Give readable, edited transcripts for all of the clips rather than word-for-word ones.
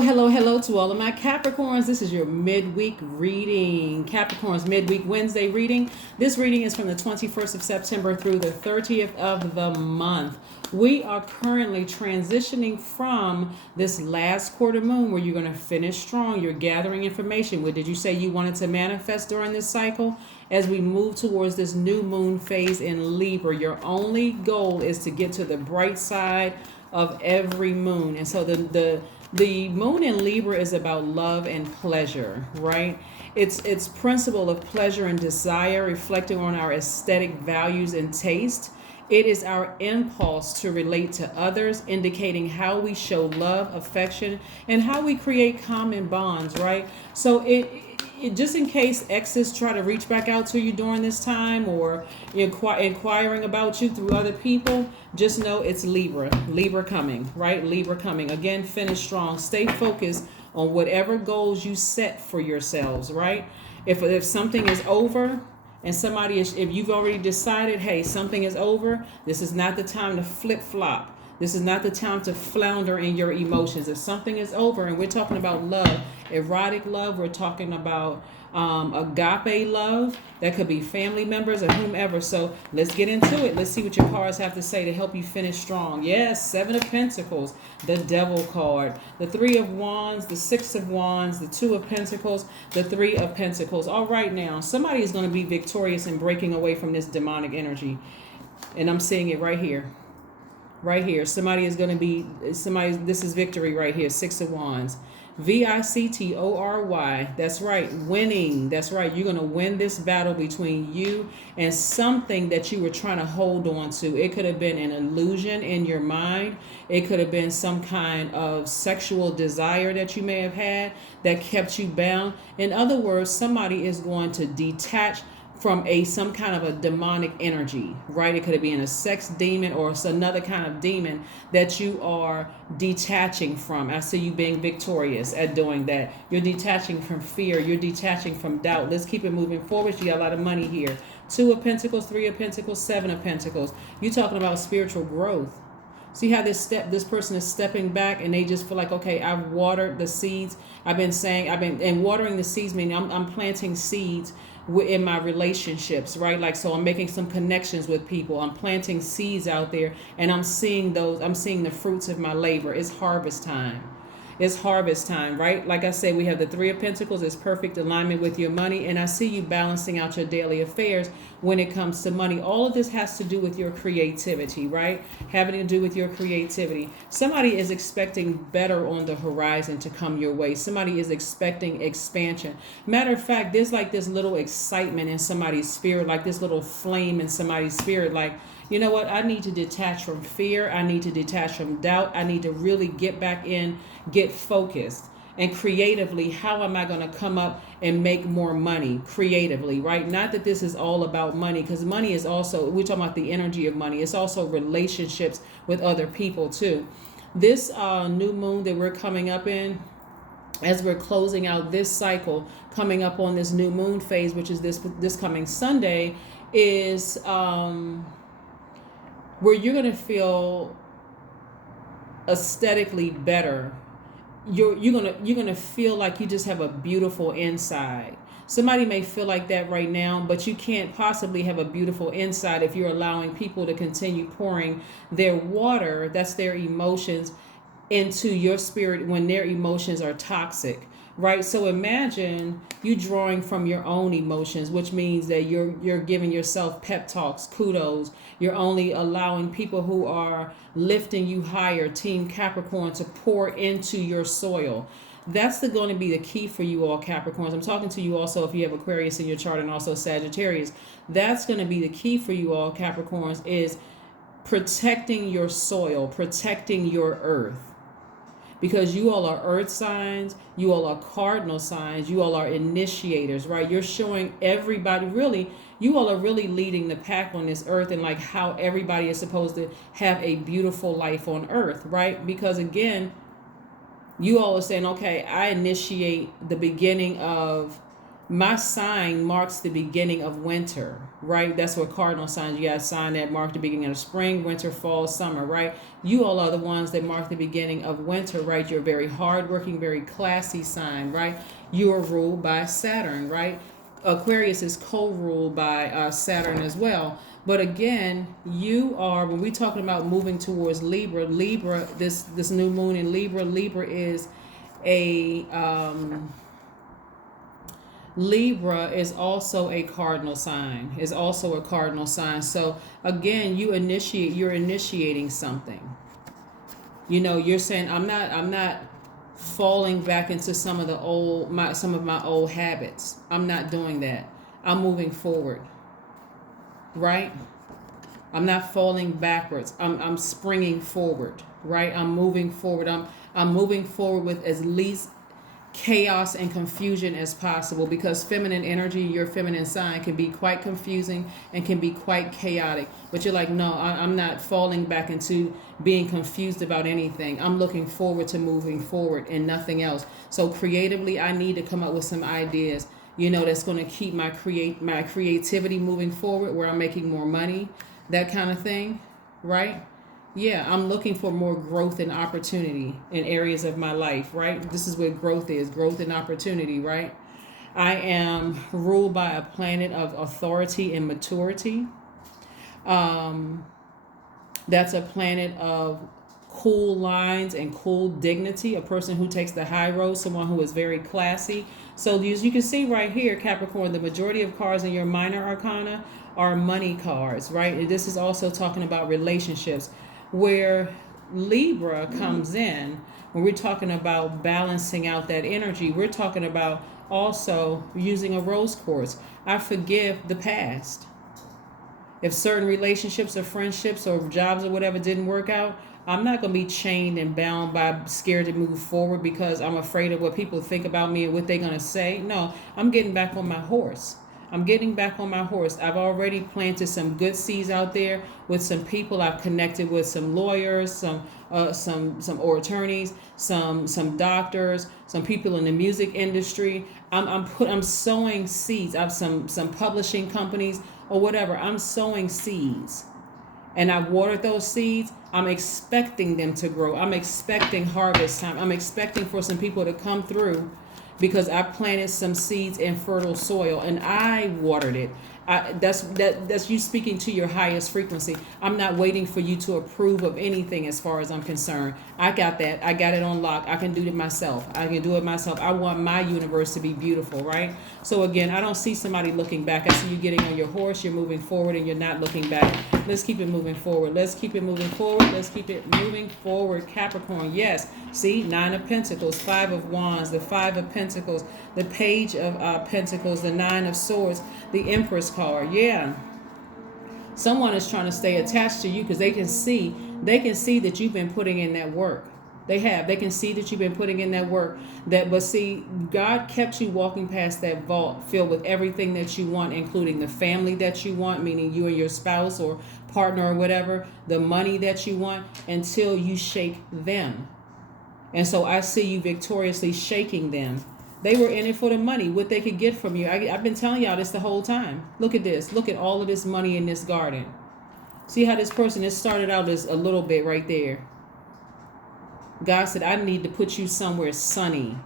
Hello to all of my Capricorns. This is your midweek reading, Capricorn's midweek Wednesday reading. This reading is from the 21st of September through the 30th of the month. We are currently transitioning from this last quarter moon where you're going to finish strong. You're gathering information. What did you say you wanted to manifest during this cycle? As we move towards this new moon phase in Libra, your only goal is to get to the bright side of every moon. And so the moon in Libra is about love and pleasure, right? It's principle of pleasure and desire, reflecting on our aesthetic values and taste. It is our impulse to relate to others, indicating how we show love, affection, and how we create common bonds, right? So it just in case exes try to reach back out to you during this time or inquiring about you through other people, just know it's Libra coming, right? Libra coming. Again, finish strong. Stay focused on whatever goals you set for yourselves, right? If something is over and somebody is, if you've already decided, hey, something is over, this is not the time to flip-flop. This is not the time to flounder in your emotions. If something is over, and we're talking about love, erotic love, we're talking about agape love, that could be family members or whomever. So let's get into it. Let's see what your cards have to say to help you finish strong. Yes, Seven of Pentacles, the Devil card, the Three of Wands, the Six of Wands, the Two of Pentacles, the Three of Pentacles. All right, now, somebody is going to be victorious in breaking away from this demonic energy. And I'm seeing it right here. Right here. Somebody is going to be, this is victory right here. Six of Wands. Victory. That's right. Winning. That's right. You're going to win this battle between you and something that you were trying to hold on to. It could have been an illusion in your mind. It could have been some kind of sexual desire that you may have had that kept you bound. In other words, somebody is going to detach from some kind of a demonic energy, right? It could have been a sex demon or it's another kind of demon that you are detaching from. I see you being victorious at doing that. You're detaching from fear. You're detaching from doubt. Let's keep it moving forward. You got a lot of money here. Two of Pentacles, Three of Pentacles, Seven of Pentacles. You're talking about spiritual growth. See how this person is stepping back and they just feel like, okay, I've watered the seeds. And watering the seeds meaning I'm planting seeds in my relationships, right? Like, so I'm making some connections with people. I'm planting seeds out there and I'm seeing the fruits of my labor. It's harvest time. It's harvest time, right? Like I said, we have the Three of Pentacles. It's perfect alignment with your money. And I see you balancing out your daily affairs when it comes to money. All of this has to do with your creativity, right? Having to do with your creativity. Somebody is expecting better on the horizon to come your way. Somebody is expecting expansion. Matter of fact, there's like this little excitement in somebody's spirit, like this little flame in somebody's spirit, like, you know what? I need to detach from fear. I need to detach from doubt. I need to really get back in, get focused. And creatively, how am I going to come up and make more money creatively, right? Not that this is all about money, because money is also, we're talking about the energy of money. It's also relationships with other people too. This new moon that we're coming up in, as we're closing out this cycle, coming up on this new moon phase, which is this coming Sunday, is where you're going to feel aesthetically better. You're gonna feel like you just have a beautiful inside. Somebody may feel like that right now, but you can't possibly have a beautiful inside if you're allowing people to continue pouring their water, that's their emotions, into your spirit when their emotions are toxic, right? So imagine you drawing from your own emotions, which means that you're giving yourself pep talks, kudos. You're only allowing people who are lifting you higher, Team Capricorn, to pour into your soil. That's going to be the key for you all, Capricorns. I'm talking to you also if you have Aquarius in your chart and also Sagittarius. That's going to be the key for you all, Capricorns, is protecting your soil, protecting your earth. Because you all are earth signs, you all are cardinal signs, you all are initiators, right? You're showing everybody, really, you all are really leading the pack on this earth, and like how everybody is supposed to have a beautiful life on earth, right? Because again, you all are saying, okay, I initiate the beginning of My sign marks the beginning of winter, right? That's what cardinal signs, you got a sign that mark the beginning of spring, winter, fall, summer, right? You all are the ones that mark the beginning of winter, right? You're a very hardworking, very classy sign, right? You are ruled by Saturn, right? Aquarius is co-ruled by Saturn as well. But again, you are, when we're talking about moving towards Libra, this new moon in Libra is a Libra is also a cardinal sign. Is also a cardinal sign. So again, you're initiating something. You're saying I'm not falling back into some of my old habits. I'm not doing that. I'm moving forward. Right? I'm not falling backwards. I'm springing forward. Right? I'm moving forward. I'm moving forward with as least chaos and confusion as possible, because feminine energy, your feminine sign, can be quite confusing and can be quite chaotic. But you're like, no, I'm not falling back into being confused about anything. I'm looking forward to moving forward and nothing else. So creatively, I need to come up with some ideas, that's going to keep my creativity moving forward, where I'm making more money, that kind of thing, right? Yeah, I'm looking for more growth and opportunity in areas of my life, right? This is what growth is, growth and opportunity, right? I am ruled by a planet of authority and maturity. That's a planet of cool lines and cool dignity, a person who takes the high road, someone who is very classy. So as you can see right here, Capricorn, the majority of cards in your minor arcana are money cards, right? And this is also talking about relationships. Where Libra comes in, when we're talking about balancing out that energy, we're talking about also using a rose quartz. I forgive the past. If certain relationships or friendships or jobs or whatever didn't work out, I'm not going to be chained and bound by scared to move forward because I'm afraid of what people think about me and what they're going to say. No, I'm getting back on my horse. I'm getting back on my horse. I've already planted some good seeds out there with some people. I've connected with some lawyers, some or attorneys, some doctors, some people in the music industry. I'm sowing seeds. I have some publishing companies or whatever. I'm sowing seeds, and I've watered those seeds. I'm expecting them to grow. I'm expecting harvest time. I'm expecting for some people to come through, because I planted some seeds in fertile soil and I watered it. That's you speaking to your highest frequency. I'm not waiting for you to approve of anything as far as I'm concerned. I got that. I got it on lock. I can do it myself. I want my universe to be beautiful, right? So again, I don't see somebody looking back. I see you getting on your horse. You're moving forward and you're not looking back. Let's keep it moving forward. Let's keep it moving forward. Let's keep it moving forward, Capricorn. Yes. See, 9 of Pentacles, 5 of Wands, the 5 of Pentacles, the Page of Pentacles, the 9 of Swords, the Empress card. Yeah. Someone is trying to stay attached to you because they can see that you've been putting in that work. They can see that you've been putting in that work. But see, God kept you walking past that vault filled with everything that you want, including the family that you want, meaning you and your spouse or partner or whatever, the money that you want, until you shake them. And so I see you victoriously shaking them. They were in it for the money, what they could get from you. I've been telling y'all this the whole time. Look at this. Look at all of this money in this garden. See how this person, it started out as a little bit right there. God said, I need to put you somewhere sunny.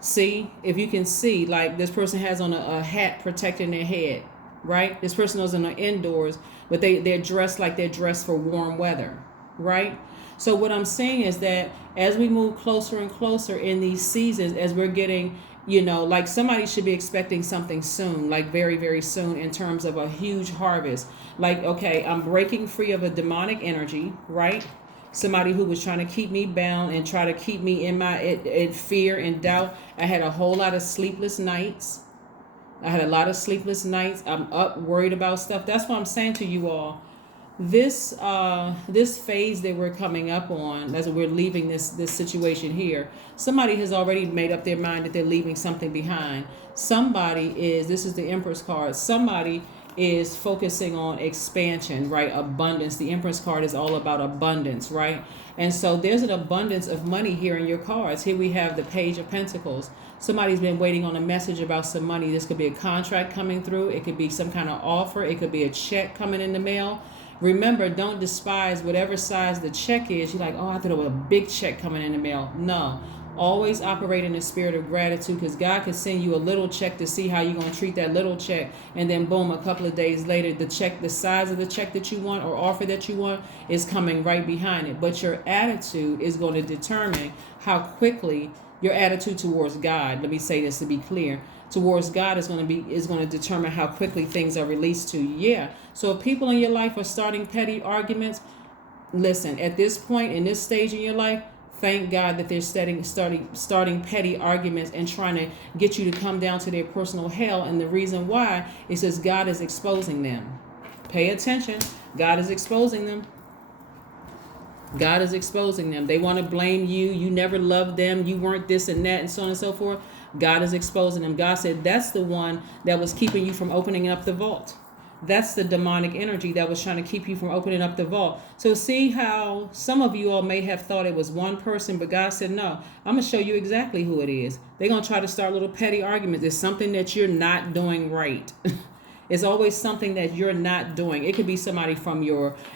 See, if you can see, like this person has on a hat protecting their head, right? This person was in the indoors, but they're dressed like they're dressed for warm weather, right? So what I'm saying is that as we move closer and closer in these seasons, as we're getting, like somebody should be expecting something soon, like very, very soon, in terms of a huge harvest. Like, okay, I'm breaking free of a demonic energy, right? Somebody who was trying to keep me bound and try to keep me in fear and doubt. I had a whole lot of sleepless nights. I'm up worried about stuff. That's what I'm saying to you all. This phase that we're coming up on, as we're leaving this situation here, somebody has already made up their mind that they're leaving something behind. This is the Empress card. Somebody is focusing on expansion, right? Abundance. The Empress card is all about abundance, right? And so there's an abundance of money here in your cards. Here we have the Page of Pentacles. Somebody's been waiting on a message about some money. This could be a contract coming through. It could be some kind of offer. It could be a check coming in the mail. Remember, don't despise whatever size the check is. You're like, oh, I thought it was a big check coming in the mail. No. Always operate in the spirit of gratitude, because God can send you a little check to see how you're going to treat that little check. And then boom, a couple of days later, the check, the size of the check that you want or offer that you want is coming right behind it. But your attitude is going to determine how quickly your attitude towards God, let me say this to be clear, towards God is going to determine how quickly things are released to you. Yeah. So if people in your life are starting petty arguments, listen, at this point in this stage in your life, thank God that they're starting petty arguments and trying to get you to come down to their personal hell. And the reason why is because God is exposing them. Pay attention. God is exposing them. God is exposing them. They want to blame you. You never loved them. You weren't this and that and so on and so forth. God is exposing them. God said that's the one that was keeping you from opening up the vault. That's the demonic energy that was trying to keep you from opening up the vault. So see how some of you all may have thought it was one person, but God said, no, I'm going to show you exactly who it is. They're going to try to start little petty arguments. There's something that you're not doing right. It's always something that you're not doing. It could be somebody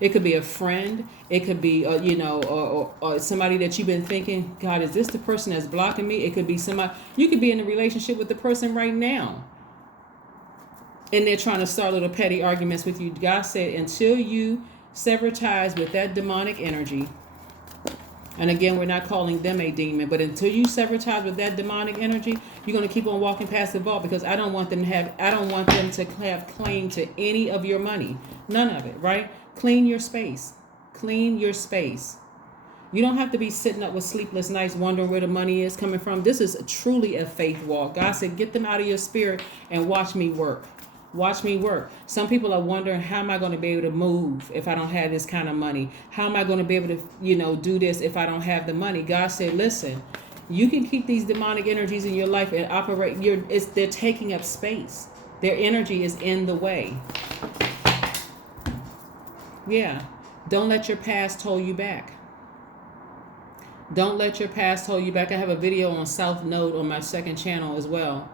it could be a friend. It could be, or somebody that you've been thinking, God, is this the person that's blocking me? It could be somebody, you could be in a relationship with the person right now, and they're trying to start little petty arguments with you. God said, until you sever ties with that demonic energy, and again, we're not calling them a demon, but until you sever ties with that demonic energy, you're going to keep on walking past the vault, because I don't want them to have claim to any of your money. None of it, right? Clean your space. Clean your space. You don't have to be sitting up with sleepless nights wondering where the money is coming from. This is truly a faith walk. God said, get them out of your spirit and watch me work. Watch me work. Some people are wondering, how am I going to be able to move if I don't have this kind of money? How am I going to be able to, do this if I don't have the money? God said, listen, you can keep these demonic energies in your life and operate. They're taking up space. Their energy is in the way. Yeah. Don't let your past hold you back. Don't let your past hold you back. I have a video on South Node on my second channel as well.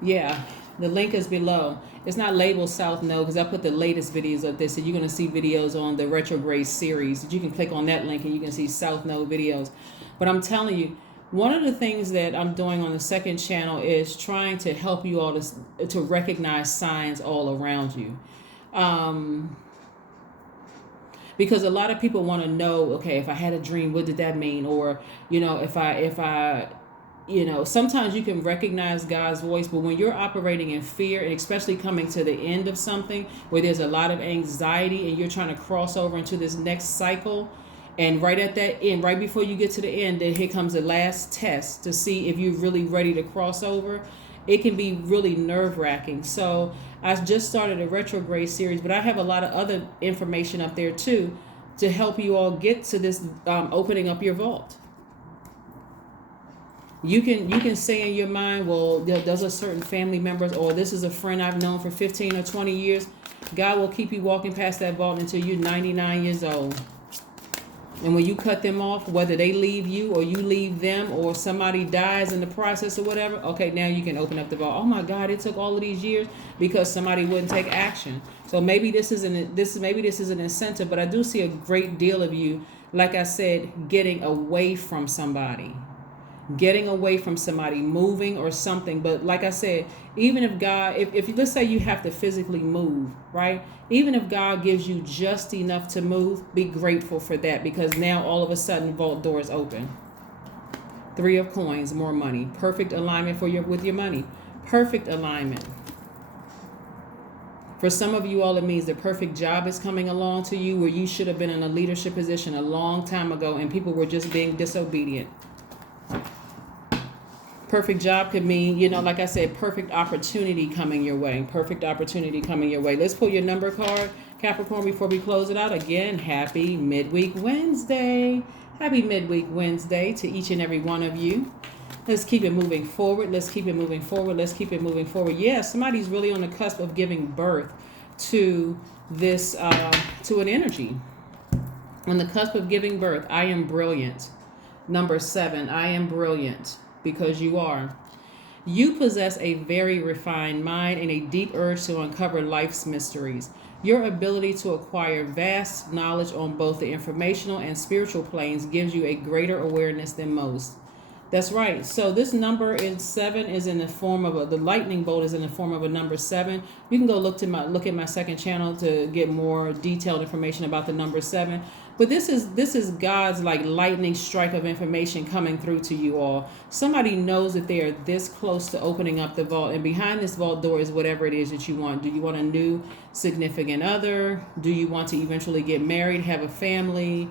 Yeah. The link is below. It's not labeled South Node because I put the latest videos of this. So you're going to see videos on the retrograde series. You can click on that link and you can see South Node videos. But I'm telling you, one of the things that I'm doing on the second channel is trying to help you all to recognize signs all around you. Because a lot of people want to know, okay, if I had a dream, what did that mean? Or, if I sometimes you can recognize God's voice, but when you're operating in fear, and especially coming to the end of something where there's a lot of anxiety and you're trying to cross over into this next cycle, and right at that end, right before you get to the end, then here comes the last test to see if you're really ready to cross over. It can be really nerve-wracking. So I just started a retrograde series, but I have a lot of other information up there too to help you all get to this opening up your vault. You can say in your mind, well, there's a certain family members, or this is a friend I've known for 15 or 20 years. God will keep you walking past that vault until you're 99 years old. And when you cut them off, whether they leave you or you leave them or somebody dies in the process or whatever, okay, now you can open up the vault. Oh my God, it took all of these years because somebody wouldn't take action. So maybe this is an incentive, but I do see a great deal of you, like I said, getting away from somebody. Moving or something. But like I said, even if God, if let's say you have to physically move, right? Even if God gives you just enough to move, be grateful for that, because now all of a sudden vault doors open. 3 of coins, more money. Perfect alignment with your money. Perfect alignment. For some of you all, it means the perfect job is coming along to you where you should have been in a leadership position a long time ago and people were just being disobedient. Perfect job could mean, like I said, perfect opportunity coming your way. Let's pull your number card, Capricorn, before we close it out. Again, happy MidWeek Wednesday. Happy MidWeek Wednesday to each and every one of you. Let's keep it moving forward. Yeah, somebody's really on the cusp of giving birth to this, to an energy. On the cusp of giving birth, I am brilliant. Number 7, I am brilliant, because you are. You possess a very refined mind and a deep urge to uncover life's mysteries. Your ability to acquire vast knowledge on both the informational and spiritual planes gives you a greater awareness than most. That's right. So this number in 7 is in the form of the lightning bolt is in the form of a number 7. You can go look at my second channel to get more detailed information about the number 7. But this is God's like lightning strike of information coming through to you all. Somebody knows that they are this close to opening up the vault, and behind this vault door is whatever it is that you want. Do you want a new significant other? Do you want to eventually get married, have a family,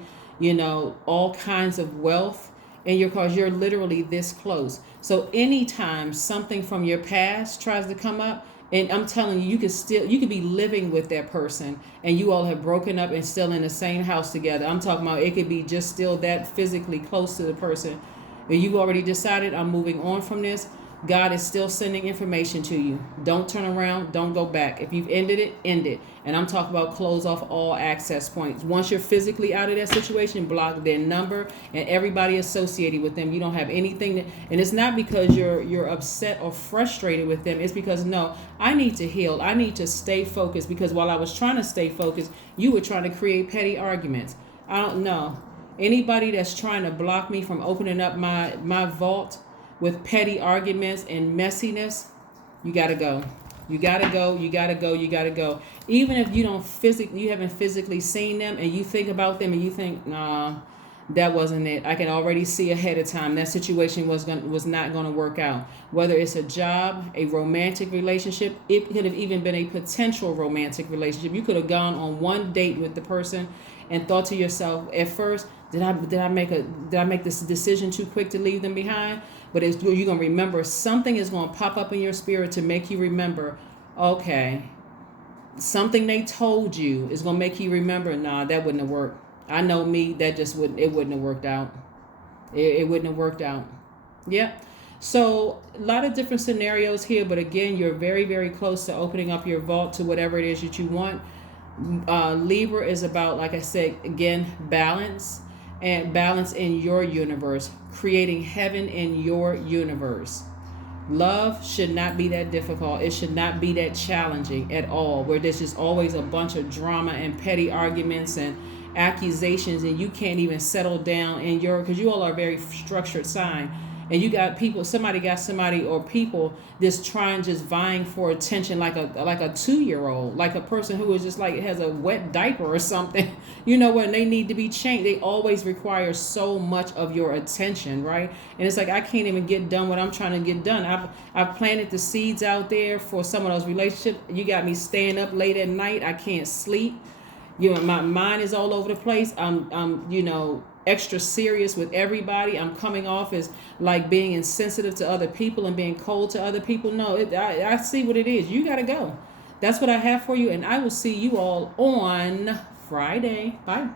all kinds of wealth? And you're literally this close. So anytime something from your past tries to come up, and I'm telling you, you could be living with that person and you all have broken up and still in the same house together. I'm talking about it could be just still that physically close to the person. And you've already decided, I'm moving on from this. God is still sending information to you. Don't turn around. Don't go back. If you've ended it, end it. And I'm talking about close off all access points. Once you're physically out of that situation, block their number and everybody associated with them. You don't have anything and it's not because you're upset or frustrated with them. It's because, no, I need to heal. I need to stay focused, because while I was trying to stay focused, you were trying to create petty arguments. I don't know. Anybody that's trying to block me from opening up my vault with petty arguments and messiness, you gotta go. You gotta go. You gotta go. You gotta go. Even if you haven't physically seen them, and you think about them and you think, nah, that wasn't it. I can already see ahead of time that situation was not going to work out. Whether it's a job, a romantic relationship, it could have even been a potential romantic relationship. You could have gone on one date with the person and thought to yourself at first, did I make this decision too quick to leave them behind? But you're going to remember, something is going to pop up in your spirit to make you remember, okay, something they told you is going to make you remember, nah, that wouldn't have worked. I know me, that just wouldn't have worked out. It wouldn't have worked out. Yep. So a lot of different scenarios here, but again, you're very, very close to opening up your vault to whatever it is that you want. Libra is about, like I said, again, balance, and balance in your universe, creating heaven in your universe. Love should not be that difficult. It should not be that challenging at all, where there's just always a bunch of drama and petty arguments and accusations, and you can't even settle down in because you all are a very structured sign, and you got somebody or people just vying for attention, like a 2-year-old, like a person who is just like has a wet diaper or something, when they need to be changed. They always require so much of your attention, right? And it's like, I can't even get done what I'm trying to get done. I've planted the seeds out there for some of those relationships. You got me staying up late at night. I can't sleep. My mind is all over the place. I'm extra serious with everybody. I'm coming off as like being insensitive to other people and being cold to other people. No, I see what it is. You got to go. That's what I have for you. And I will see you all on Friday. Bye.